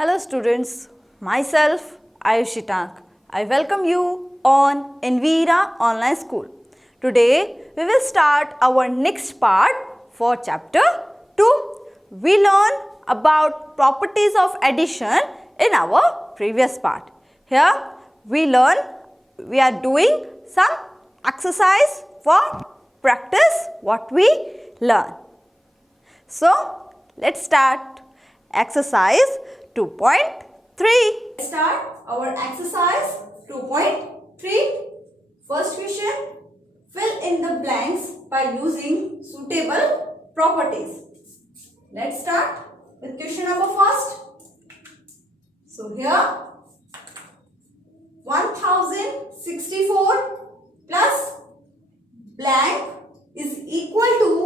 Hello students, myself Ayushi Tak. I welcome you on Anvira Online School. Today we will start our next part for chapter 2. We learn about properties of addition in our previous part. Here we are doing some exercise for practice what we learn. So let's start exercise 2.3. Start our exercise 2.3. First question, fill in the blanks by using suitable properties. Let's start with question number first. So here 1064 plus blank is equal to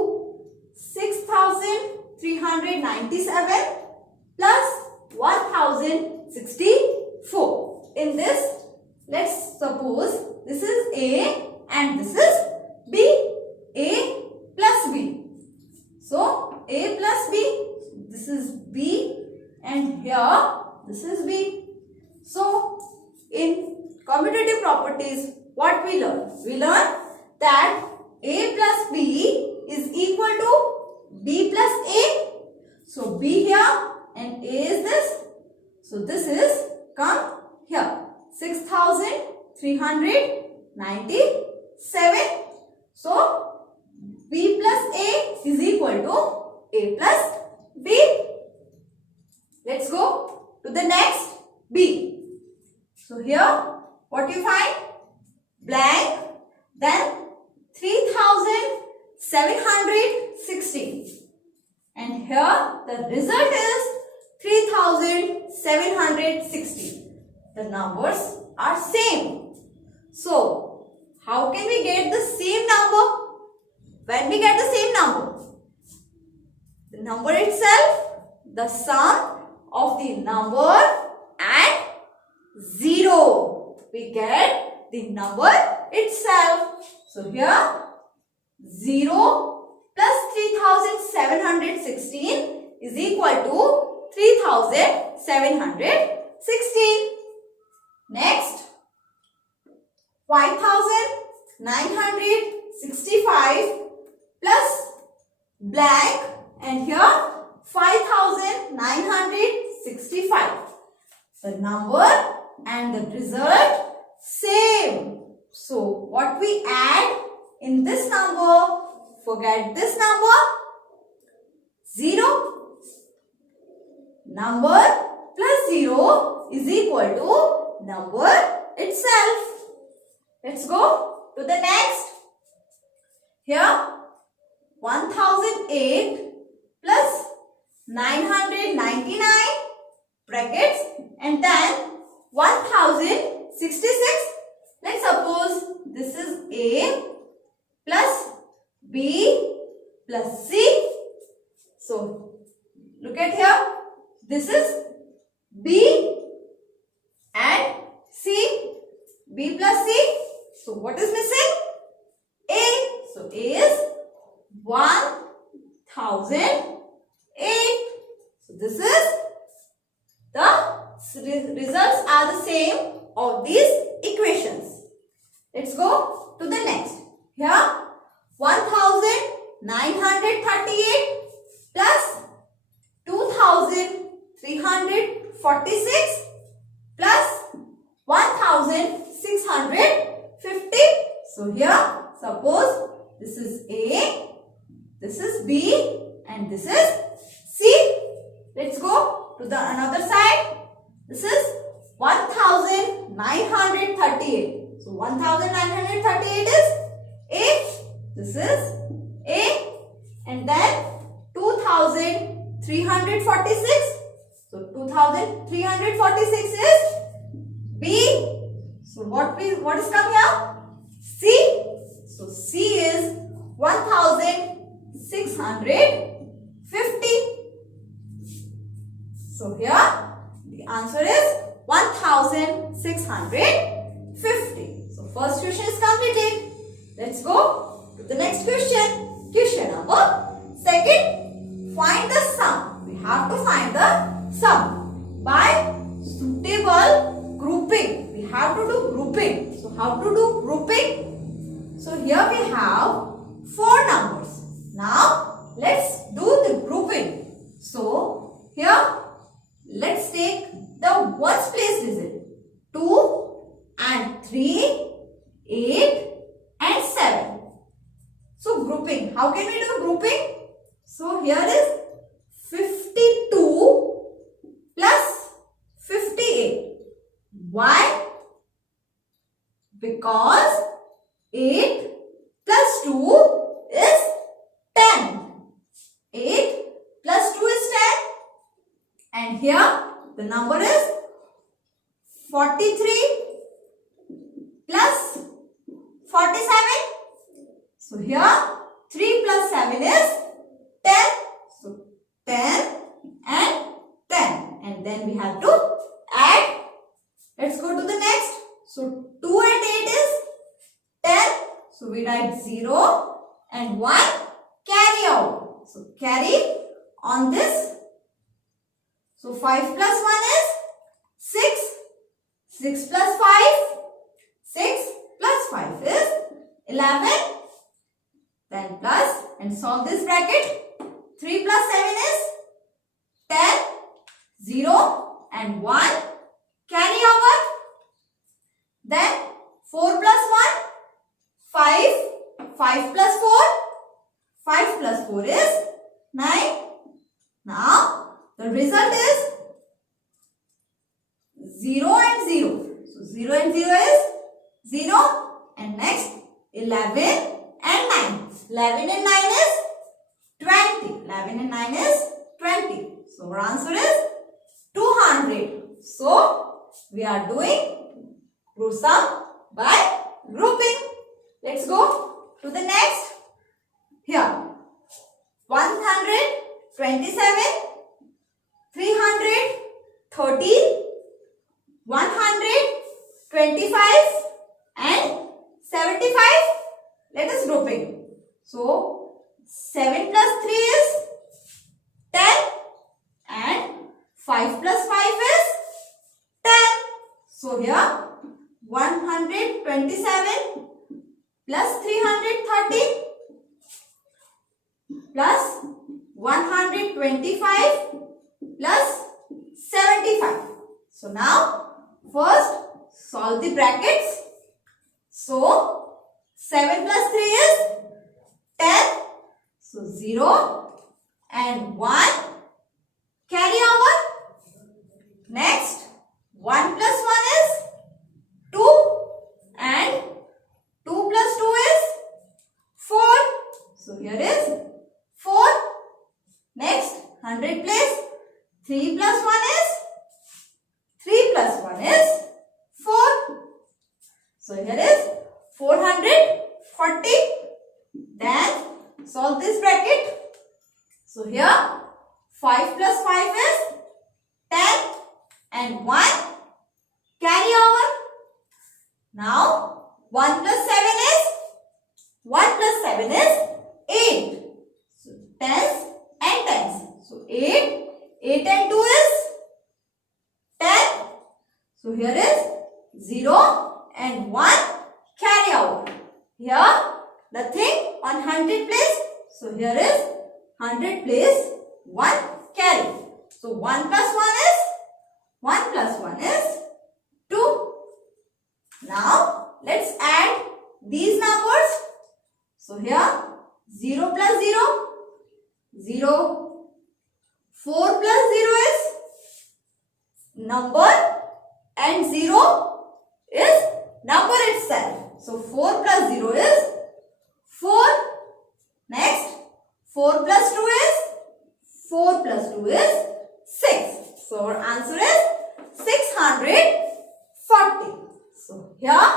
6397 plus 1064. In this, let's suppose this is A and this is B. A plus B. So, A plus B, this is B and here this is B. So, in commutative properties, what we learn? We learn that A plus B is equal to B plus A. So, B here and A is this. So, this is come here 6397. So, B plus A is equal to A plus B. Let's go to the next B. So, here what you find? Blank, then 3760. And here the result is 3760. The numbers are same. So, how can we get the same number? When we get the same number? The number itself, the sum of the number and 0. We get the number itself. So, here 0 plus 3716 is equal to 3716. Next, 5965 plus blank and here 5965. The number and the result same. So, what we add in this number? Forget this number. 0. Number plus 0 is equal to number itself. Let's go to the next. Here 1008 plus 999 brackets and then 1066. Let's suppose this is A plus B plus C. So, look at here. This is B and C. B plus C. So, what is missing? A. So, A is 1008. So, this is the results are the same of these equations. Let's go to the next. Here 1938 plus 2346 plus 1650. So here suppose this is A, this is B and this is C. Let's go to the another side. This is 1938. So 1938 is A. This is A and then 2346. So 2346 is B. So what is come here? C. So C is 1650. So here the answer is 1650. So first question is completed. Let's go to the next question. Question number second. Find the sum. We have to find the sum by grouping. How can we do grouping? So here is 52 plus 58. Why? Because 8 plus 2 is 10. 8 plus 2 is 10. And here the number is 43 plus 47. So here 3 plus 7 is 10. So 10 and 10. And then we have to add. Let's go to the next. So 2 and 8 is 10. So we write 0 and 1 carry out. So carry on this. So 5 plus 1 is 6. 6 plus 5. 6 plus 5 is 11. Then plus and solve this bracket. 3 plus 7 is 10. 0 and 1 carry over. Then 4 plus 1, 5. 5 plus 4. 5 plus 4 is 9. Now the result is 0 and 0. So 0 and 0 is 0. And next 11 and 9. 11 and 9 is 20. 11 and 9 is 20. So our answer is 200. So we are doing group sum by grouping. Let's go to the next. Here 127, 330, 125 and 75. Let us grouping. So 7 plus 3 is 10 and 5 plus 5 is 10. So here 127 plus 330 plus 125 plus 75. So now first solve the brackets. So 7 plus 3 is 10. So 0 and 1 carry over. Next 1 plus 1 is 2 and 2 plus 2 is 4. So here is 4. Next 100 place. 3 plus 1 is 3 plus 1 is 4. So here is 440. Then solve this bracket. So here 5 plus 5 is 10 and 1 carry over. Now 1 plus 7 is 8. So tens and tens. So 8 and 2 is 10. So here is 0 and 1 carry over. Here nothing on 100 place. So here is 100 place 1 carry. So 1 plus 1 is 2. Now let's add these numbers. So here 0 plus 0, 0. 4 plus 0 is number and 0 is number itself. So 4 plus 0 is 4. Next 4 plus 2 is 6. So our answer is 640. So here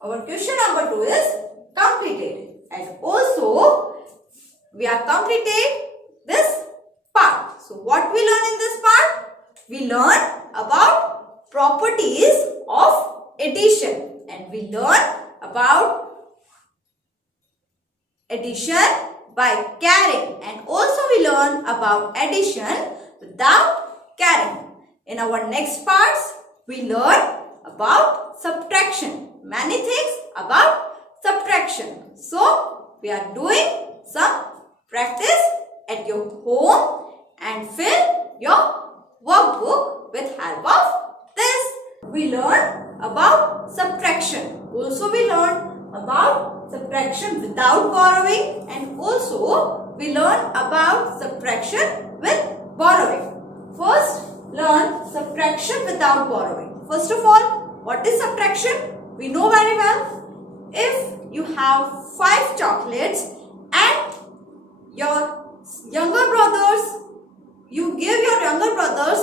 our question number 2 is completed. And also we are completed this part. So what we learn in this part? We learn about properties of addition, and we learn about addition by carrying, and also we learn about addition without carrying. In our next parts we learn about subtraction, many things about subtraction. So we are doing some practice at your home and fill your workbook with help of this. We learn about subtraction. Also we learn about subtraction without borrowing, and also also we learn about subtraction with borrowing. First, learn subtraction without borrowing. First of all, what is subtraction? We know very well. If you have 5 chocolates and your younger brothers, you give your younger brothers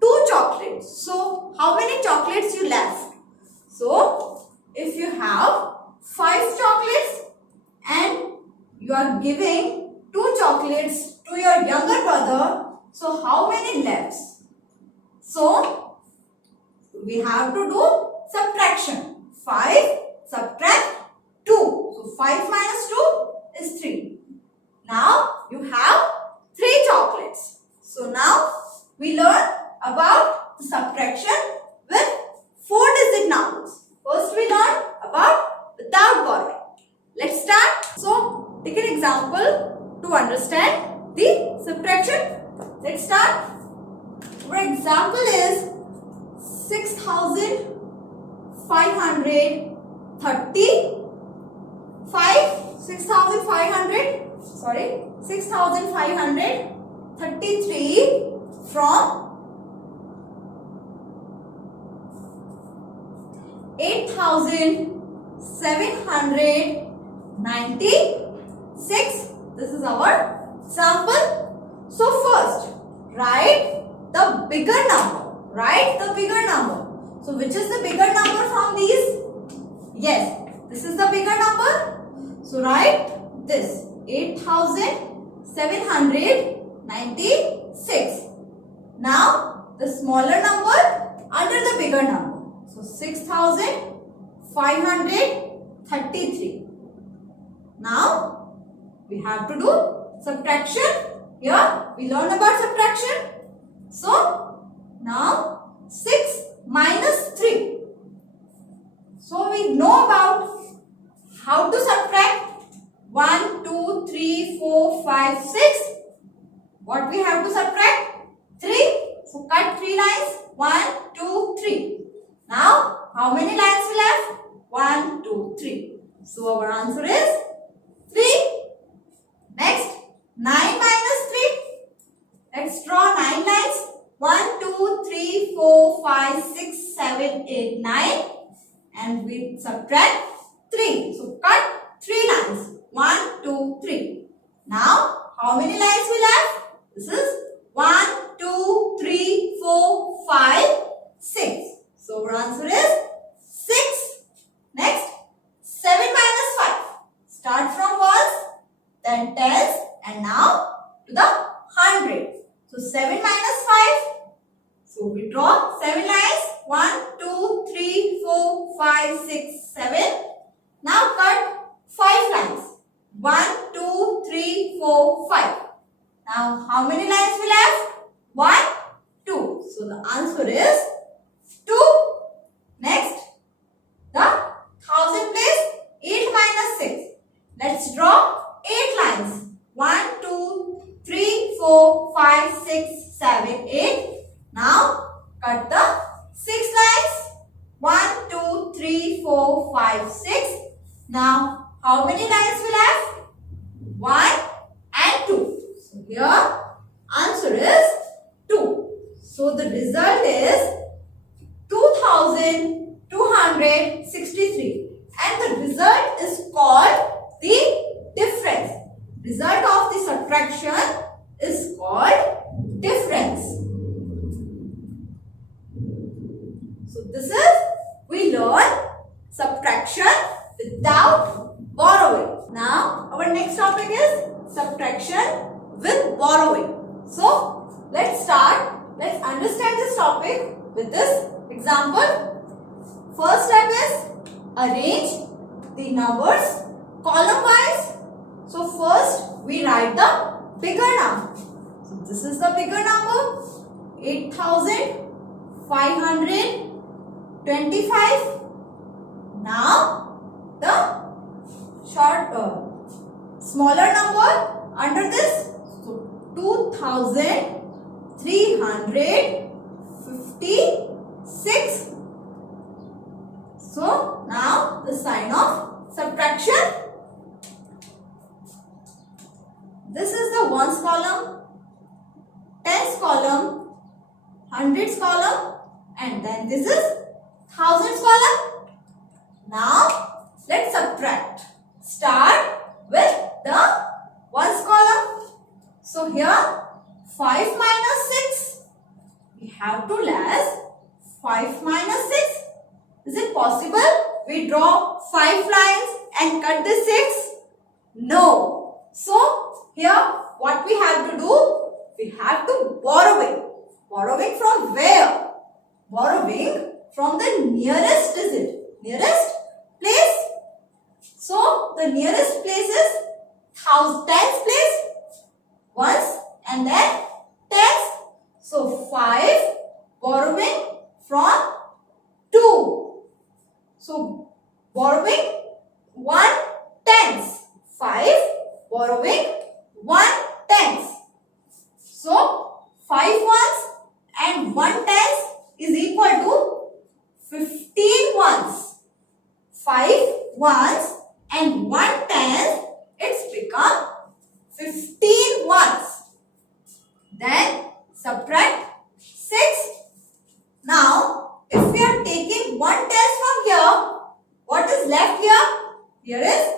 2 chocolates. So, how many chocolates you left? So, if you have 5 chocolates and you are giving 2 chocolates to your younger brother, so how many left? So, we have to do subtraction. 5 subtract 2. So, 5 minus 2 is 3. Now, you have 3 chocolates. So, now we learn about the subtraction with 4-digit numbers. First, we learn about without borrowing. Let's start. So, take an example to understand the subtraction. Let's start. Our example is 6,535. 6,533 from 8,796. This is our example. So first, write the bigger number. Write the bigger number. So which is the bigger number from these? Yes, this is the bigger number. So write this 8,796. Now the smaller number under the bigger number. So 6,533. Now we have to do subtraction. Here we learn about subtraction. So now 6 minus 3. So we know about how to subtract 1, 2, 3, 4, 5, 6. What we have to subtract? 3. So cut 3 lines. 1, 2, 3. Now how many lines we left? 1, 2, 3. So our answer is 3. Next, 9 minus 3. Let's draw 9 lines. 1, 2, 3, 4, 5, 6, 7, 8, 9. And we subtract 3. So cut 3 lines. 1, 2, 3. Now, how many lines we left? This is 1, 2, 3, 4, 5, 6. So our answer is 6. Next, 7 minus 5. Start from ones, then tens, and now to the 100. So 7 minus 5. So we draw 7 lines. 1, 2, 3, 4, 5, 6, 7. Now cut 5 lines. 1, 2, 3, 4, 5. Now how many lines we left? 1, 2. So the answer is 2. Next, the 1000 place 8 minus 6. Let's draw 8 lines. 1, 2, 3, 4, 5, 6, 7, 8. Now cut the 6 lines. 1, 2, 3, 4, 5, 6. Now how many lines we left? 1 and 2. So here answer is 2. So the result is 2,263. And the result is called the difference. Result of the subtraction is called difference. So this is, we learn subtraction without borrowing. Now our next topic is subtraction with borrowing. So let's start. Let's understand this topic with this example. First step is arrange the numbers column wise. So first we write the bigger number. So this is the bigger number, 8,525. Now the smaller number under this. So 2,356. So now the sign of subtraction. this is the ones column, tens column, hundreds column, and then this is thousands column. Now let's subtract. Start with the ones column. So here 5 minus 6. We have to less 5 minus 6. Is it possible we draw 5 lines and cut the 6? No. So here what we have to do? We have to borrowing. Borrowing from where? Borrowing from the nearest digit. Nearest place. So the nearest place is tens place. Ones and then tens. So 5 borrowing from 2. So borrowing 1 tens. 5 borrowing 1 tens. So 5 ones and 1 tens is equal to 15 ones. 5 ones and 1 tens, it's become 15 ones. Then subtract 6. Now if we are taking 1 tens from here, what is left here? Here is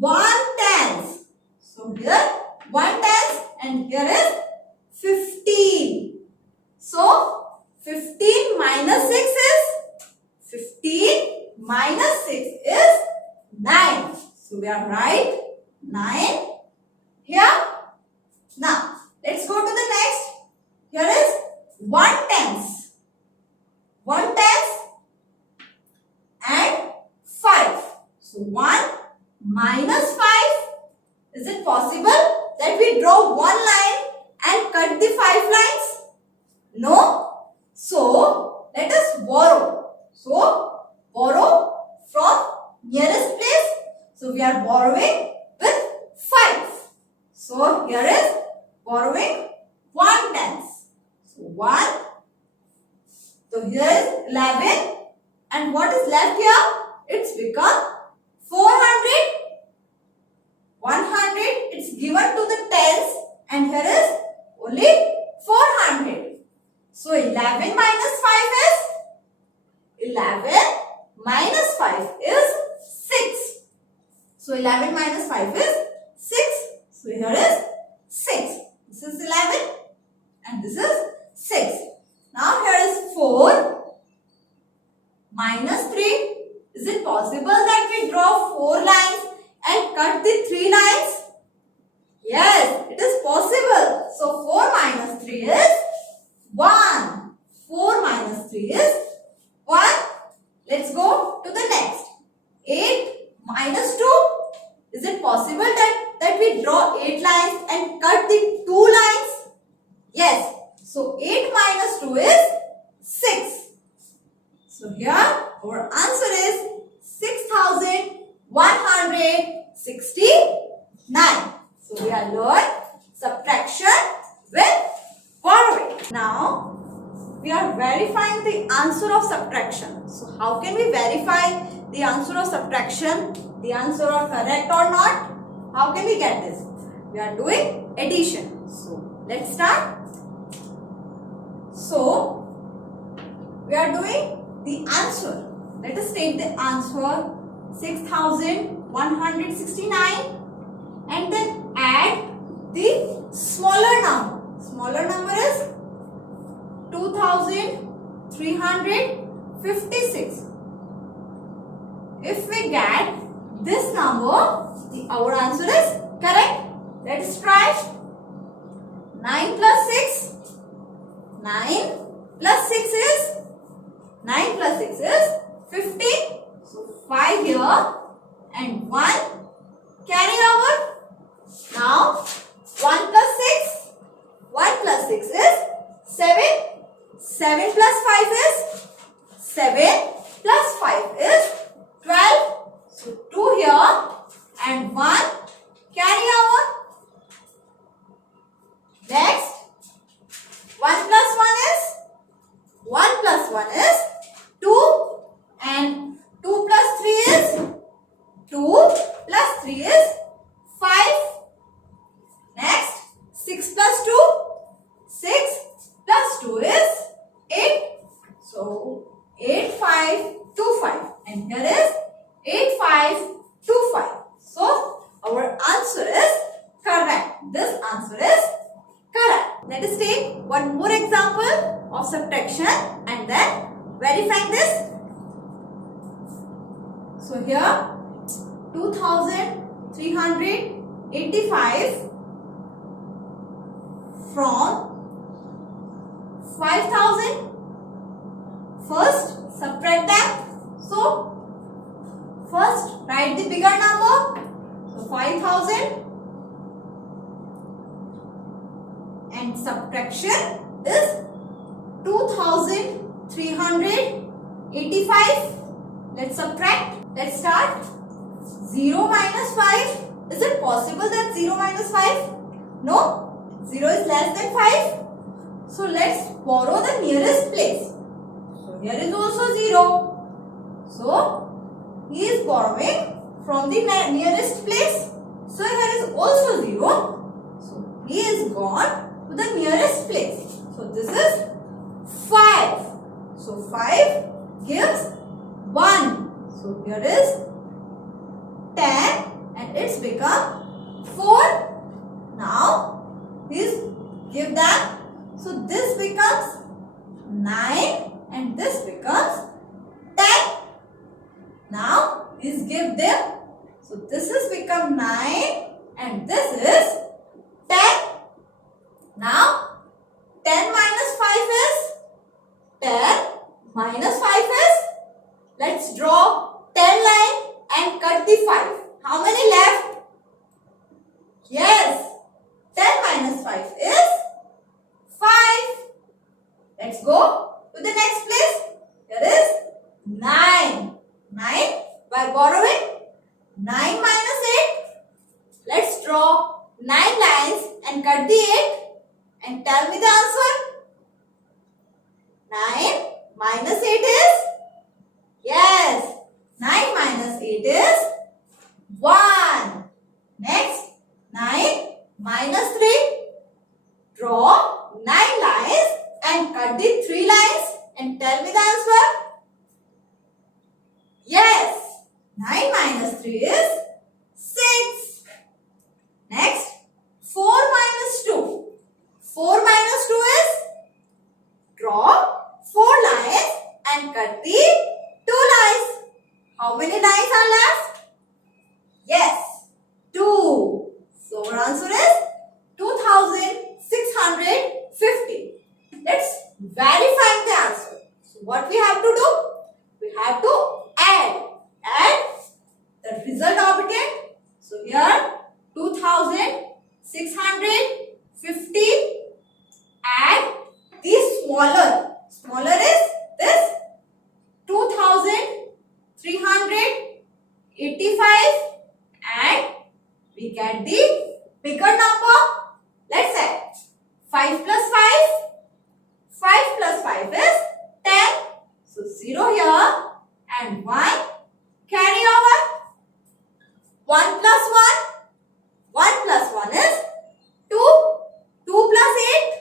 1 tens. So here 1 tens and here is 15. So 15 minus 6 is 15 minus 6 is 9. So we are right. 9 here. Now let's go to the next. Here is 1 tens. 1 tens and 5. So 1 minus 5. Is it possible that we draw 1 line and cut the 5 lines? No. So let us borrow. So borrow from nearest place. So we are borrowing with 5. So here is borrowing 1 tens. So 1. So here is 11. And what is left here? It's become 400. 100. It's given to the tens. And here is only 400. So 11 minus 5 is 11 minus 5 is 6. So 11 minus 5 is 6. So here is 6. This is 11 and this is 6. Now here is 4 minus 3. Is it possible that we draw 4 lines and cut the 3 lines? Yes, it is possible. So 4 minus 3 is 1. 4 minus 3 is 1. Let's go to the next. 8 minus 2. Is it possible that we draw 8 lines and cut the 2 lines? Yes. So 8 minus 2 is 6. So here our answer is 6169. So we are learned subtraction with borrowing. Now we are verifying the answer of subtraction. So how can we verify the answer of subtraction? The answer are correct or not? How can we get this? We are doing addition. So let's start. So we are doing the answer. Let us take the answer 6169 and then add the smaller number. Smaller number is 2356. If we get this number, our answer is correct. Let us try. 9 plus 6. 9 plus 6 is 9 plus 6 is 15. So 5 here and 1 carry over. Now 1 plus 6. 1 plus 6 is 7. 7 plus 5 is 7 plus 5 is 12. So 2 here and 1 carry over. Next 1 plus 1 is 1 plus this answer is correct. Let us take one more example of subtraction and then verify this. So here 2385 from 5000. First subtract them. So first write the bigger number. So 5000 and subtraction is 2385. Let's subtract. Let's start. 0 minus 5. Is it possible that 0 minus 5? No. 0 is less than 5. So let's borrow the nearest place. So here is also 0. So he is borrowing from the nearest place. So here is also 0. So he is gone to the nearest place. So this is 5. So 5 gives 1. So here is 10 and it's become 4. Now please give that. So this becomes 9 and this becomes 10. Now please give them. So this has become 9 and this is 10. Now 10 minus 5 is 10 minus 5 is, let's draw 10 line and cut the 5. How many left? Yes, 10 minus 5 is 5. Let's go to the next place. Here is 9. 9 by borrowing 9 minus 8. Let's draw 9 lines and cut the 8 and tell me the answer. 9 minus 8 is? Yes, 9 minus 8 is 1. Next, 9 minus 3. Draw 9 lines and cut the 3 lines and tell me the answer. Yes, 9 minus 3 is 6. Next, 4 minus 2. 4 minus 2 is? Draw 4 lines and cut the 2 lines. How many lines are left? Yes, 2. So our answer is 2650. Let's verify the answer. So what we have to do? We have to add the result obtained. So here 2650 add the smaller is this 2385 and we get the bigger number. Let's add 5 plus 5. 5 plus 5 is 10. So 0 here and 1 carry over. 1 plus 1. 1 plus 1 is 2. 2 plus 8.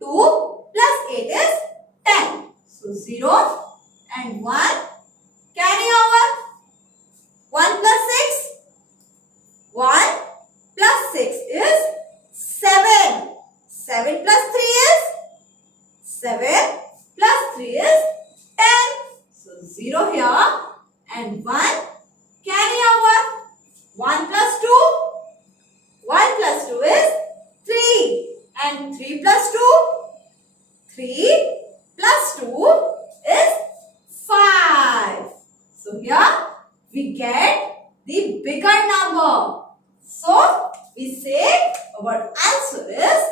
2 plus 8 is 10. So 0 and 1 carry over. 1 plus 6. 1 plus 6 is 7. 7 plus 3 is? 7 plus 3 is 10. So 0 here and 1 carry over. 1 plus 2. 1 plus 2 is 3. And 3 plus 2? 3 plus 2 is 5. So here we get the bigger number. So we say our answer is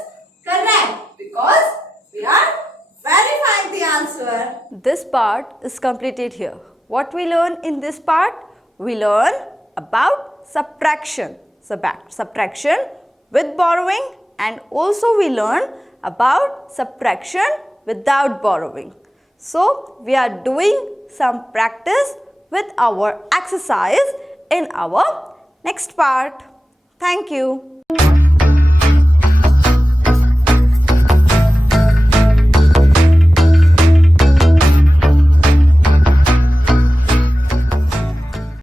correct because we are verifying the answer. This part is completed here. What we learn in this part? We learn about subtraction. Subtraction with borrowing, and also we learn about subtraction without borrowing. So we are doing some practice with our exercise in our next part. Thank you.